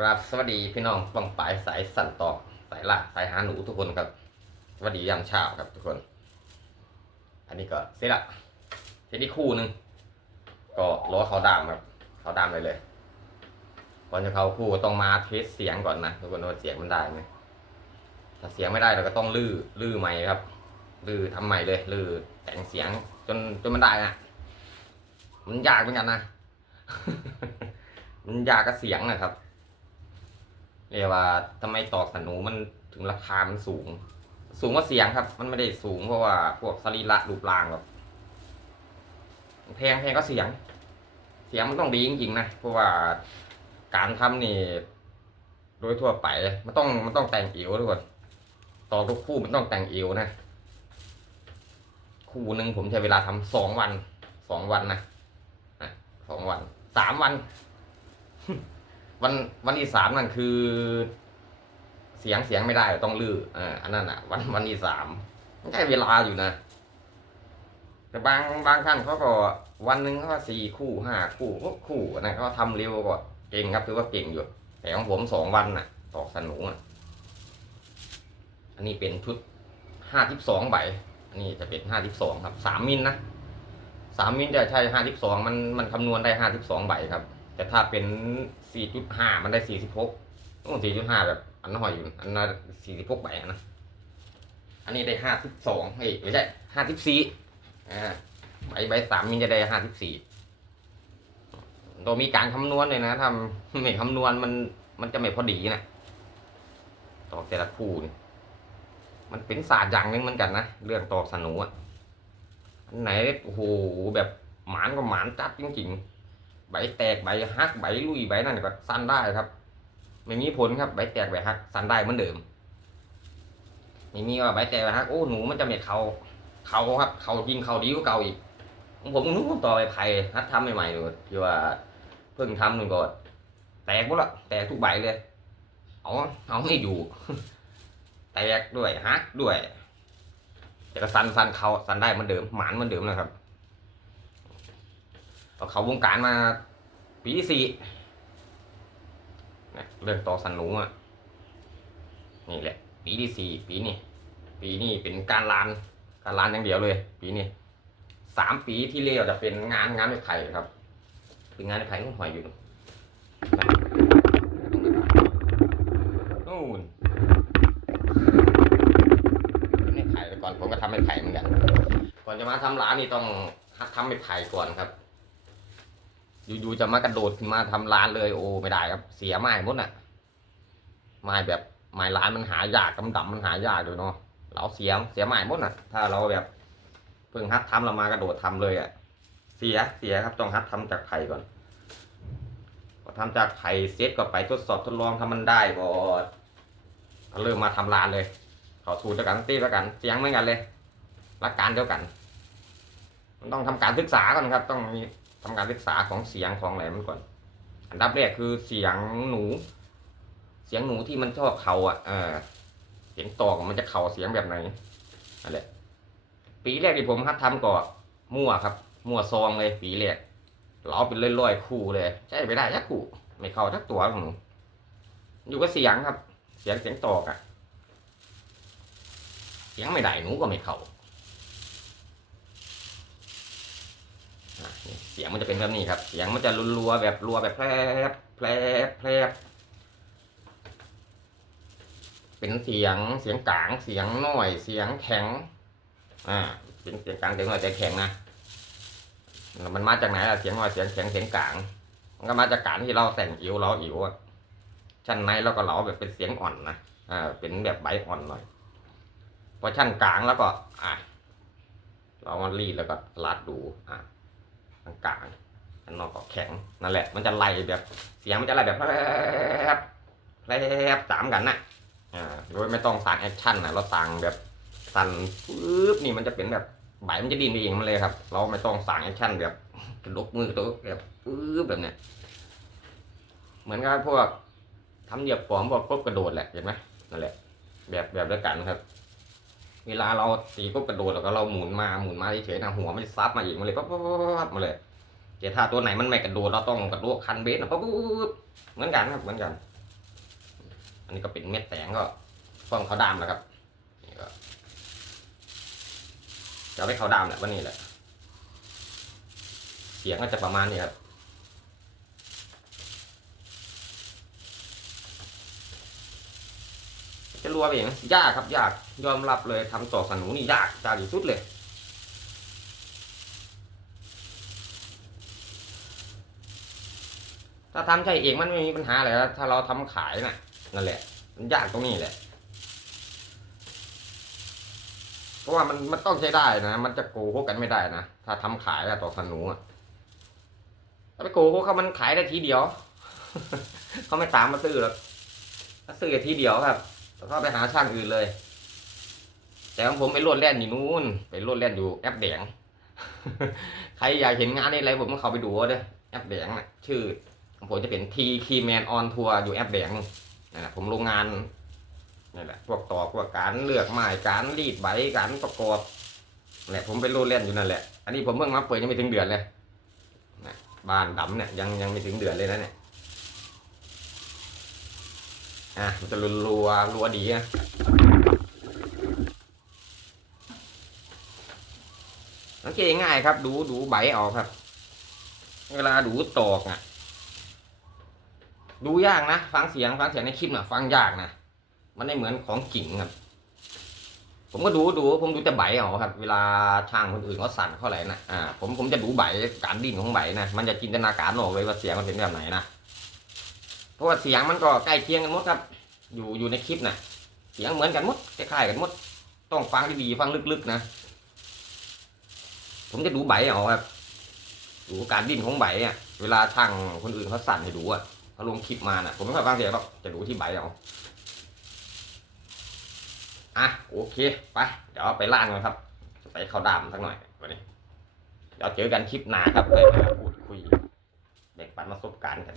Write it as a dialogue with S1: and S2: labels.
S1: กราบสวัสดีพี่น้องปังปลายสายสั่นตอกสายลากสายหาหนูทุกคนครับ สวัสดียามเช้าครับทุกคน อันนี้ก็เสร็จละเสร็จที่คู่หนึ่งก็รอเขาดามครับเขาดามเลยเลย ก่อนจะเข้าคู่ต้องมาเทสเสียงก่อนนะทุกคนว่าเสียงมันได้ไหมถ้าเสียงไม่ได้เราก็ต้องลื้อลื้อใหม่ครับลื้อทำใหม่เลยลื้อแต่งเสียงจนจนมันได้นะมันยากเหมือนกันนะมันยากกับเสียงนะครับ เรียกว่าทำไมตอกสนูมันถึงราคามันสูง สูงกว่าเสียงครับ มันไม่ได้สูงเพราะว่าพวกสรีระรูปร่างแบบแพงแพงก็เสียง เสียงมันต้องดีจริงๆนะเพราะว่าการทำนี่โดยทั่วไปมันต้องมันต้องแต่งเอวทุกคนต่อทุกคู่มันต้องแต่งเอวนะ คู่หนึ่งผมใช้เวลาทำสองวันสองวันนะอะสองวันสามวัน วันวันที่สามนั่นคือ เสียงเสียงไม่ได้ต้องลื้ออ่าอันนั้นอะ วันวันที่สามมันใช้เวลาอยู่นะ แต่บางบางท่านเขาก็วันหนึ่งเขาก็สี่คู่ห้าคู่หกคู่นะเขาทำเร็วก็เก่งครับถือว่าเก่งอยู่ แต่ของผมสองวันน่ะ ตอกสนุอะ อันนี้เป็นชุดห้าทิบสองใบอันนี้จะเป็นห้าทิบสองครับสามมิลนะสามมิลจะใช่ห้าทิบสองมันมันคำนวณได้ห้าทิบสองใบครับ แต่ถ้าเป็น สี่จุดห้ามันได้สี่สิบหกสี่จุดห้าแบบ อันน้อยอยู่ อันนั้นสี่สิบหกใบนะ อันนี้ได้ห้าสิบสองเฮ้ยไม่ใช่ห้าสิบสี่อ่าใบใบสามมิลจะได้ห้าสิบสี่ตัวมีการคำนวณเลยนะทำไม่คำนวณมันมันจะไม่พอดีนะตอกแต่ละคู่นี่มันเป็นศาสตร์อย่างนึงเหมือนกันนะ เรื่องตอกสนูอะอันไหนโอ้โหแบบหมานก็หมานจัดจริงๆ ใบแตกใบหักใบลุยใบนั่นก็สั้นได้ครับ ไม่มีผลครับใบแตกใบหักสั้นได้เหมือนเดิมไม่มีว่าใบแตกใบหักโอ้หนูมันจะไม่เขาเขาครับเขาจริงเขาดีกว่าเก่าอีกผมนึกว่าต่อไปไผ่ฮัดทำใหม่ๆดูที่ว่าเพิ่งทำหนึ่งก่อนแตกหมดละแตกทุกใบเลยเอาเอาไม่อยู่ แตกด้วยฮักด้วยแต่ก็สันสันเขาสันได้เหมือนเดิมหมานเหมือนเดิมนะครับ เอเขาวงการมาปีที่สี่เนี่ยเรื่องต่อสันหนูอะ นี่แหละ ปีที่สี่ปีนี้ปีนี้เป็นการลาน การลานอย่างเดียวเลย ปีนี้สามปีที่เลี้ยวจะเป็นงานงานไม้ไผ่ครับเป็นงานไม้ไผ่นุ่งหอยอยู่นู่นไม้ไผ่ก่อนผมก็ทำไม้ไผ่เหมือนกัน ก่อนจะมาทำร้านนี่ต้องหัดทำไม้ไผ่ก่อนครับ อยู่ๆจะมากระโดดมาทำร้านเลยโอ้ไม่ได้ครับ เสียไม้หมดน่ะไม้แบบไม้ร้านมันหายากดำๆมันหายากเลยเนาะเราเสียเสียไม้หมดน่ะ ถ้าเราแบบเพิ่งฮัดทำเรามากระโดดทำเลยอะ เสียเสียครับต้องฮัดทำจากไผ่ก่อนพอทำจากไผ่เซตก็ไปทดสอบทดลองทำมันได้ก็เริ่มมาทำร้านเลยเขาสูตรเดียวกันตีแล้วกันเสียงเหมือนกันเลยหลักการเดียวกัน มันต้องทำการศึกษาก่อนครับ ต้องมี ทำการศึกษาของเสียงของอะไรมันก่อน อันดับแรกคือเสียงหนู เสียงหนูที่มันชอบเขาอะเออเสียงตอกมันจะเข่าเสียงแบบไหนนั่นแหละปีแรกที่ผมฮัดทำก็มั่วครับ มั่วซองเลยปีแรกเราเป็นร้อยๆคู่เลย ใช่ไม่ได้ยักคู่ไม่เข้าทักตัวของหนูอยู่กับเสียงครับ เสียงเสียงตอกอะเสียงไม่ได้หนูก็ไม่เข้าอะนี่เสียงมันจะเป็นแบบนี้ครับ เสียงมันจะรัวๆแบบรัวแบบแพรบแพรบแพรบเป็นเสียงเสียงกลางเสียงน้อย เสียงแข็ง อ่า เป็นเสียงกลางเสียงน้อยเสียงแข็งนะมันมาจากไหนล่ะเสียงน้อยเสียงแข็งเสียงกลาง มันก็มาจากการที่เราแต่งอิ๋วเราอิ๋วอะชั้นในเราก็เราแบบเป็นเสียงอ่อนนะอ่าเป็นแบบใบอ่อนหน่อยพอชั้นกลางแล้วก็ อ่าเรามารีดแล้วก็ลัดดูอ่า กลางอันนอกก็แข็งนั่นแหละ มันจะไหลแบบเสียงมันจะไหลแบบแพรบแรบตามกันนะอ่าโดยไม่ต้องสั่งแอคชั่นนะเราสั่งแบบสั่นปึ๊บนี่มันจะเป็นแบบใบมันจะดิ้นไปเองมันเลยครับ เราไม่ต้องสั่งแอคชั่นแบบกระดกมือกระดกแบบปึ๊บแบบเนี้ยเหมือนกับพวกทำเหยียบฟอมพวกกบกระโดดแหละเห็นไหมนั่นแหละ แบบแบบเดียวกันครับ เวลาเราตีกบกระโดดแล้วก็เราหมุนมาหมุนมาเฉยๆนะหัวมันจะซับมาอีกมันเลยปั๊บปั๊บปั๊บมาเลยแต่ถ้าตัวไหนมันไม่กระโดดเราต้องกระโดดคันเบสนะปั๊บปุ๊บเหมือนกันครับเหมือนกัน อันนี้ก็เป็นเม็ดแสงก็ฟ้องเขาดามแล้วครับนี่ก็จะไปเขาดามแหละวันนี้แหละเสียงก็จะประมาณนี้ครับ จะรัวไปอย่างนั้ยากครับยากยอมรับเลยทำต่อสนูนี่ยากยากที่สุดเลย ถ้าทำใช่เองมันไม่มีปัญหาอะไรถ้าเราทำขายน่ะนั่นแหละ มันยากตรงนี้แหละเพราะว่ามันมันต้องใช้ได้นะ มันจะโกหกกันไม่ได้นะถ้าทำขายอะต่อสนูอะถ้าไปโกหกเขามันขายได้ทีเดียวเขาไม่ตามมาซื้อหรอกถ้าซื้อทีเดียวครับ แล้วก็ไปหาช่างอื่นเลย แต่ของผมไปโลดแล่นอยู่นู้นไปโลดแล่นอยู่แอปแดง ใครอยากเห็นงานอะไรผมก็เข้าไปดูเอาเด้อแอปแดงนะชื่อของผมจะเป็น T Key Man on Tour อยู่แอปแดงนั่นแหละผมลงงานนี่แหละพวกต่อพวกการเลือกไม้การรีดใบการประกอบนั่นแหละผมไปโลดแล่นอยู่นั่นแหละอันนี้ผมเพิ่งมาเปิดยังไม่ถึงเดือนเลยนะบ้านดำเนี่ยยังยังไม่ถึงเดือนเลยนะเนี่ย อะมันจะรัวรัวรัวดีนะสังเกตง่ายครับ ดูดูใบออกครับ เวลาดูตอกอะ ดูยากนะ ฟังเสียงฟังเสียงในคลิปน่ะ ฟังยากนะมันไม่เหมือนของจริงครับ ผมก็ดูดู ผมดูแต่ใบเอาครับ เวลาช่างคนอื่นเขาสั่นเขาอะไรนะอ่าผมผมจะดูใบการดิ้นของใบนะมันจะจินตนาการออกเลยว่าเสียงมันเป็นแบบไหนนะ เพราะว่าเสียงมันก็ใกล้เคียงกันหมดครับ อยู่อยู่ในคลิปนะเสียงเหมือนกันหมดคล้ายๆกันหมด ต้องฟังดีๆฟังลึกๆนะ ผมจะดูใบเอาครับดูการดิ้นของใบอะเวลาช่างคนอื่นเขาสั่นให้ดูอะเขาลงคลิปมาน่ะ ผมไม่ค่อยฟังเสียงหรอกจะดูที่ใบเอาอะโอเคไปเดี๋ยวไปล่างกันครับไปเข้าดามสักหน่อยวันนี้เดี๋ยวเจอกันคลิปหน้าครับไปพูดคุยแบ่งปันประสบการณ์กัน